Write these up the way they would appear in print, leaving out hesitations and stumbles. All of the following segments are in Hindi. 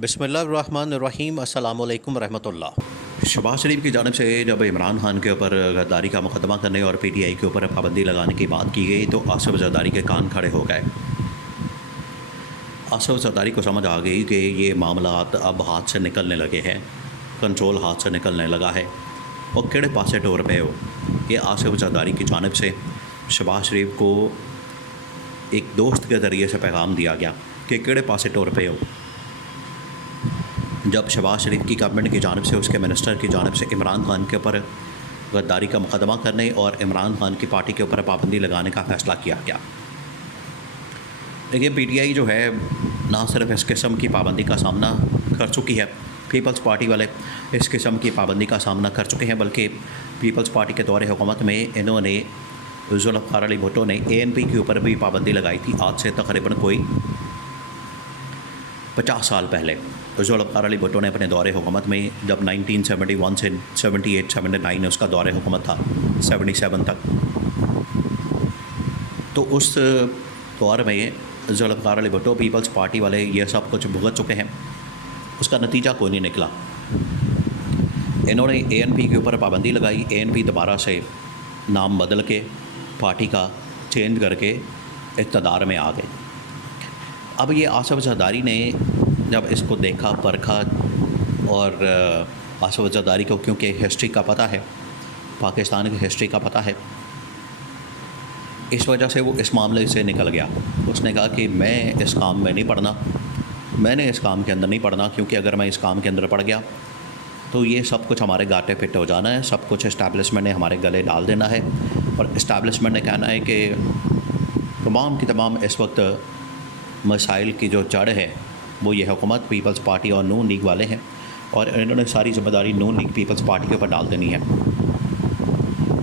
बिस्मिल्लाहिर्रहमानिर्रहीम अस्सलामु अलैकुम रहमतुल्लाह। शहबाज शरीफ की जानिब से जब इमरान खान के ऊपर गद्दारी का मुकदमा करने और पीटीआई के ऊपर पाबंदी लगाने की बात की गई तो आसिफ जरदारी के कान खड़े हो गए। आसिफ जरदारी को समझ आ गई कि ये मामलात अब हाथ से निकलने लगे हैं, कंट्रोल हाथ से निकलने लगा है और केड़े पासे टोर पे हो। ये आसिफ जरदारी की जानिब से शहबाज शरीफ को एक दोस्त के ज़रिए से पैगाम दिया गया कि केड़े पासे टोर पे हो। जब शहबाज शरीफ की गवर्नमेंट की जानिब से, उसके मिनिस्टर की जानिब से इमरान खान के ऊपर गद्दारी का मुकदमा करने और इमरान खान की पार्टी के ऊपर पाबंदी लगाने का फ़ैसला किया गया। देखिए, पीटीआई जो है ना सिर्फ इस किस्म की पाबंदी का सामना कर चुकी है, पीपल्स पार्टी वाले इस किस्म की पाबंदी का सामना कर चुके हैं, बल्कि पीपल्स पार्टी के दौरे हुकूमत में इन्होंने जुल्फ़िकार अली भुट्टो ने एएनपी के ऊपर भी पाबंदी लगाई थी। आज से तकरीबन कोई 50 साल पहले जुल्फ़िकार अली भुट्टो ने अपने दौरे हुकूमत में, जब 1971 से 78-79 उसका दौरे हुकूमत था 77 तक, तो उस दौर में जुल्फ़िकार अली भुट्टो पीपल्स पार्टी वाले ये सब कुछ भुगत चुके हैं। उसका नतीजा कोई नहीं निकला। इन्होंने एएनपी के ऊपर पाबंदी लगाई। एएनपी दोबारा से नाम बदल के पार्टी का चेंज करके इक़्तिदार में आ गए। अब ये आसिफ जरदारी ने जब इसको देखा, परखा, और आसिफ जरदारी को क्योंकि हिस्ट्री का पता है, पाकिस्तान की हिस्ट्री का पता है, इस वजह से वो इस मामले से निकल गया। उसने कहा कि मैं इस काम में नहीं पड़ना, मैंने इस काम के अंदर नहीं पड़ना, क्योंकि अगर मैं इस काम के अंदर पड़ गया तो ये सब कुछ हमारे गाटे फिट हो जाना है, सब कुछ इस्टेब्लिशमेंट ने हमारे गले डाल देना है। और इस्टेब्लिशमेंट ने कहना है कि तमाम की तमाम इस वक्त मसाइल की जो जड़ है वो ये हुकूमत, पीपल्स पार्टी और नून लीग वाले हैं, और इन्होंने सारी ज़िम्मेदारी नून लीग पीपल्स पार्टी के ऊपर डाल देनी है।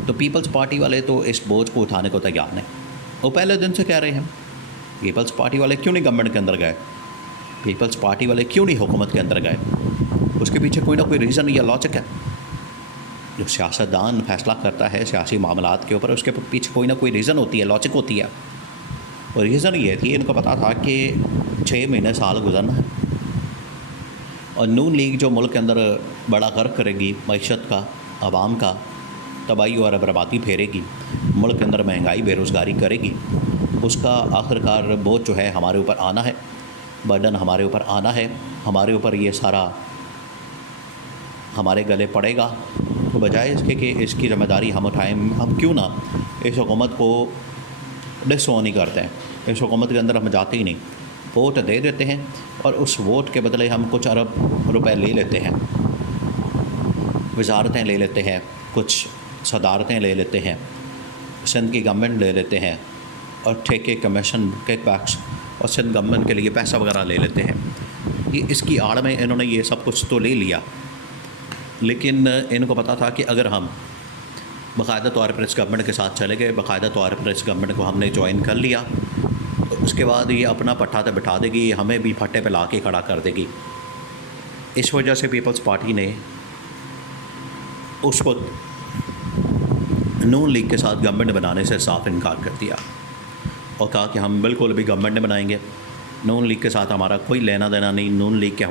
तो पीपल्स पार्टी वाले तो इस बोझ को उठाने को तैयार नहीं। वो पहले दिन से कह रहे हैं, पीपल्स पार्टी वाले क्यों नहीं गवर्नमेंट के अंदर गए, पीपल्स पार्टी वाले क्यों नहीं हुकूमत के अंदर गए। उसके पीछे कोई ना कोई रीज़न या लॉजिक है। जो सियासतदान फ़ैसला करता है सियासी मामलात के ऊपर, उसके पीछे कोई ना कोई रीज़न होती है, लॉजिक होती है। और रीज़न ये थी, इनको पता था कि 6 महीने साल गुजरना है और नून लीग जो मुल्क के अंदर बड़ा गर्क करेगी, मईशत का, आवाम का तबाही और बर्बादी फेरेगी, मुल्क के अंदर महंगाई बेरोज़गारी करेगी, उसका आखिरकार बोझ जो है हमारे ऊपर आना है, बर्डन हमारे ऊपर आना है, हमारे ऊपर ये सारा हमारे गले पड़ेगा। तो बजाय इसके कि इसकी ज़िम्मेदारी हम उठाएँ, हम क्यों ना इस हुकूमत को डिसओन नहीं करते हैं, इस हुकूमत के अंदर हम जाते ही नहीं, वोट दे देते हैं और उस वोट के बदले हम कुछ अरब रुपए ले लेते हैं, वजारतें ले लेते हैं, कुछ सदारतें ले लेते हैं, सिंध की गवर्नमेंट ले लेते हैं, और ठेके, कमीशन, किकबैक्स और सिंध गवर्नमेंट के लिए पैसा वगैरह ले लेते हैं। ये इसकी आड़ में इन्होंने ये सब कुछ तो ले लिया, लेकिन इनको पता था कि अगर हम बाकायदा तौर पर इस गवर्नमेंट के साथ चले गए, बाकायदा तौर पर इस गवर्नमेंट को हमने ज्वाइन कर लिया, तो उसके बाद ये अपना पट्टा तो बिठा देगी, हमें भी फट्टे पे ला के खड़ा कर देगी। इस वजह से पीपल्स पार्टी ने उस वक्त नून लीग के साथ गवर्नमेंट बनाने से साफ इनकार कर दिया और कहा कि हम बिल्कुल भी गवर्नमेंट नहीं बनाएंगे, नून लीग के साथ हमारा कोई लेना देना नहीं, नून लीग के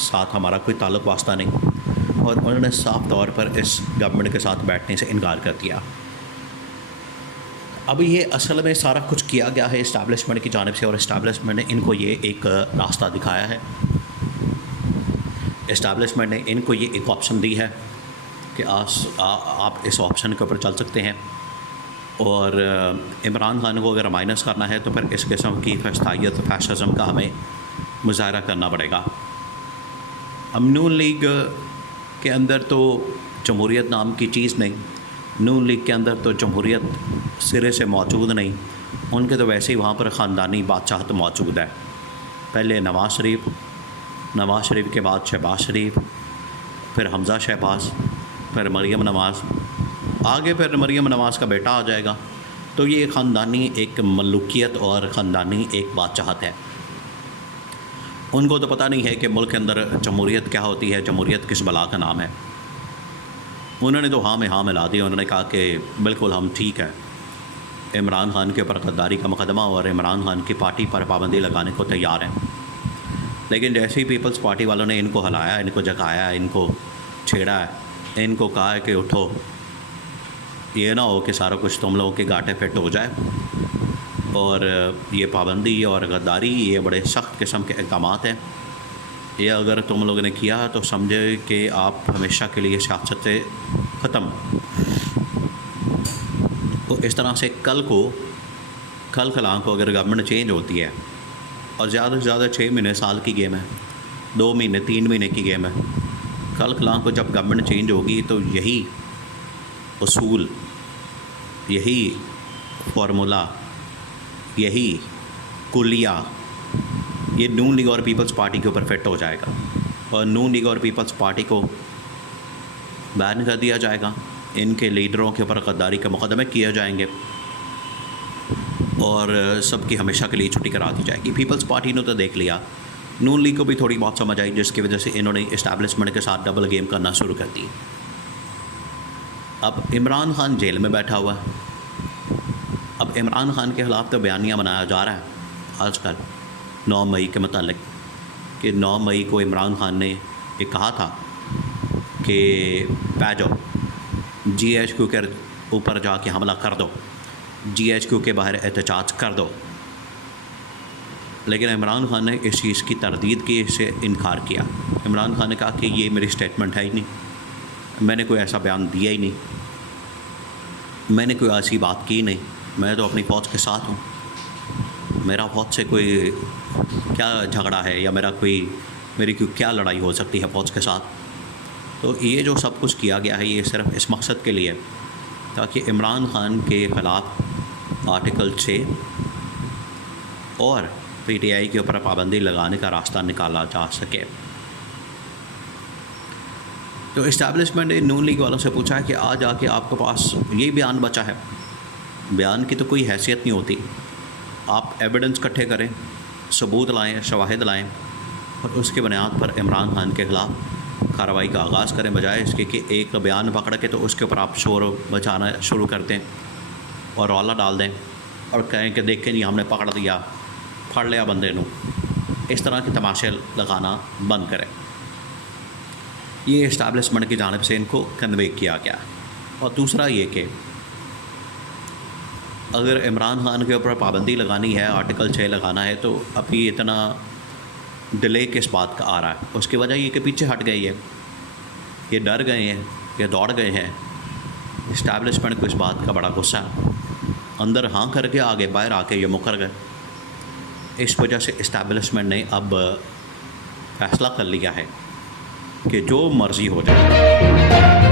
साथ हमारा कोई ताल्लुक़ वास्ता नहीं। और उन्होंने साफ तौर पर इस गवर्नमेंट के साथ बैठने से इनकार कर दिया। अब ये असल में सारा कुछ किया गया है इस्टेब्लिशमेंट की जानिब से, और इस्टेब्लिशमेंट ने इनको ये एक रास्ता दिखाया है। इस्टेब्लिशमेंट ने इनको ये एक ऑप्शन दी है कि आप इस ऑप्शन के ऊपर चल सकते हैं, और इमरान खान को अगर माइनस करना है तो फिर इस किस्म की फस्तायत, फैसिज़म का हमें मुज़ाहरा करना पड़ेगा। हम नून लीग के अंदर तो जमहूरियत नाम की चीज़ नहीं, नून लीग के अंदर तो जमहूरियत सिरे से मौजूद नहीं, उनके तो वैसे ही वहाँ पर ख़ानदानी बादशाहत मौजूद है। पहले नवाज़ शरीफ के बाद शहबाज शरीफ, फिर हमज़ा शहबाज, फिर मरीम नवाज़, आगे फिर मरीम नवाज़ का बेटा आ जाएगा। तो ये ख़ानदानी एक मलूकियत और ख़ानदानी एक बादशाहत है। उनको तो पता नहीं है कि मुल्क के अंदर जमहूरियत क्या होती है, जमहूरियत किस बला का नाम है। उन्होंने तो हाँ में हाँ मिला दी। उन्होंने कहा कि बिल्कुल हम ठीक है, इमरान खान के ऊपर गद्दारी का मुकदमा और इमरान खान की पार्टी पर पाबंदी लगाने को तैयार हैं। लेकिन जैसे ही पीपल्स पार्टी वालों ने इनको हिलाया, इनको जगाया, इनको छेड़ा है, इनको कहा है कि उठो, ये ना हो कि सारा कुछ तुम लोगों के गांठे फिट हो जाए, और ये पाबंदी और गद्दारी ये बड़े सख्त किस्म के इक़दाम हैं, ये अगर तुम लोगों ने किया तो समझे कि आप हमेशा के लिए सियासत से ख़त्म। तो इस तरह से कल को अगर गवर्नमेंट चेंज होती है, और ज़्यादा से ज़्यादा 6 महीने साल की गेम है, 2 महीने 3 महीने की गेम है, कल को जब गवर्नमेंट चेंज होगी तो यही उसूल, यही फार्मूला, यही कुलिया ये नून लीग और पीपल्स पार्टी के ऊपर फिट हो जाएगा, और नून लीग और पीपल्स पार्टी को बैन कर दिया जाएगा, इनके लीडरों के ऊपर गद्दारी के मुकदमे किए जाएंगे, और सबकी हमेशा के लिए छुट्टी करा दी जाएगी। पीपल्स पार्टी ने तो देख लिया, नून लीग को भी थोड़ी बहुत समझ आई, जिसकी वजह से इन्होंने इस्टेब्लिशमेंट के साथ डबल गेम करना शुरू कर दी। अब इमरान खान जेल में बैठा हुआ है। अब इमरान खान के ख़िलाफ़ तो बयानिया बनाया जा रहा है आजकल 9 मई के मतलब कि 9 मई को इमरान खान ने ये कहा था कि पैजो GHQ के ऊपर जाके हमला कर दो, GHQ के बाहर एहतजाज कर दो। लेकिन इमरान खान ने इस चीज़ की तरदीद की, इससे इनकार किया। इमरान खान ने कहा कि ये मेरी स्टेटमेंट है ही नहीं, मैंने कोई ऐसा बयान दिया ही नहीं, मैंने कोई ऐसी बात की नहीं, मैं तो अपनी फ़ौज के साथ हूँ, मेरा फ़ौज से कोई क्या झगड़ा है, या मेरी कोई क्या लड़ाई हो सकती है फ़ौज के साथ। तो ये जो सब कुछ किया गया है ये सिर्फ इस मकसद के लिए ताकि इमरान खान के ख़िलाफ़ आर्टिकल 6 और PTI के ऊपर पाबंदी लगाने का रास्ता निकाला जा सके। तो इस्टेब्लिशमेंट ने नून लीग वालों से पूछा है कि आज आके आपके पास यही बयान बचा है, बयान की तो कोई हैसियत नहीं होती, आप एविडेंस इकट्ठे करें, सबूत लाएं, शवाहिद लाएं, और उसके बुनियाद पर इमरान खान के ख़िलाफ़ कार्रवाई का आगाज़ करें, बजाय इसके कि एक बयान पकड़ के तो उसके ऊपर आप शोर मचाना शुरू कर दें और रौला डाल दें और कहें कि देखें नहीं हमने पकड़ दिया, फड़ लिया बंदे नू। इस तरह के तमाशे लगाना बंद करें। ये इस्टेब्लिशमेंट की जानिब से इनको कन्वे किया गया। और दूसरा ये कि अगर इमरान खान के ऊपर पाबंदी लगानी है, आर्टिकल 6 लगाना है, तो अभी इतना डिले किस बात का आ रहा है? उसकी वजह ये कि पीछे हट गई है, ये डर गए हैं, ये दौड़ गए हैं। इस्टेब्लिशमेंट को इस बात का बड़ा गुस्सा है, अंदर हाँ करके आगे बाहर आके ये मुकर गए। इस वजह से इस्टेब्लिशमेंट ने अब फैसला कर लिया है कि जो मर्ज़ी हो जाए।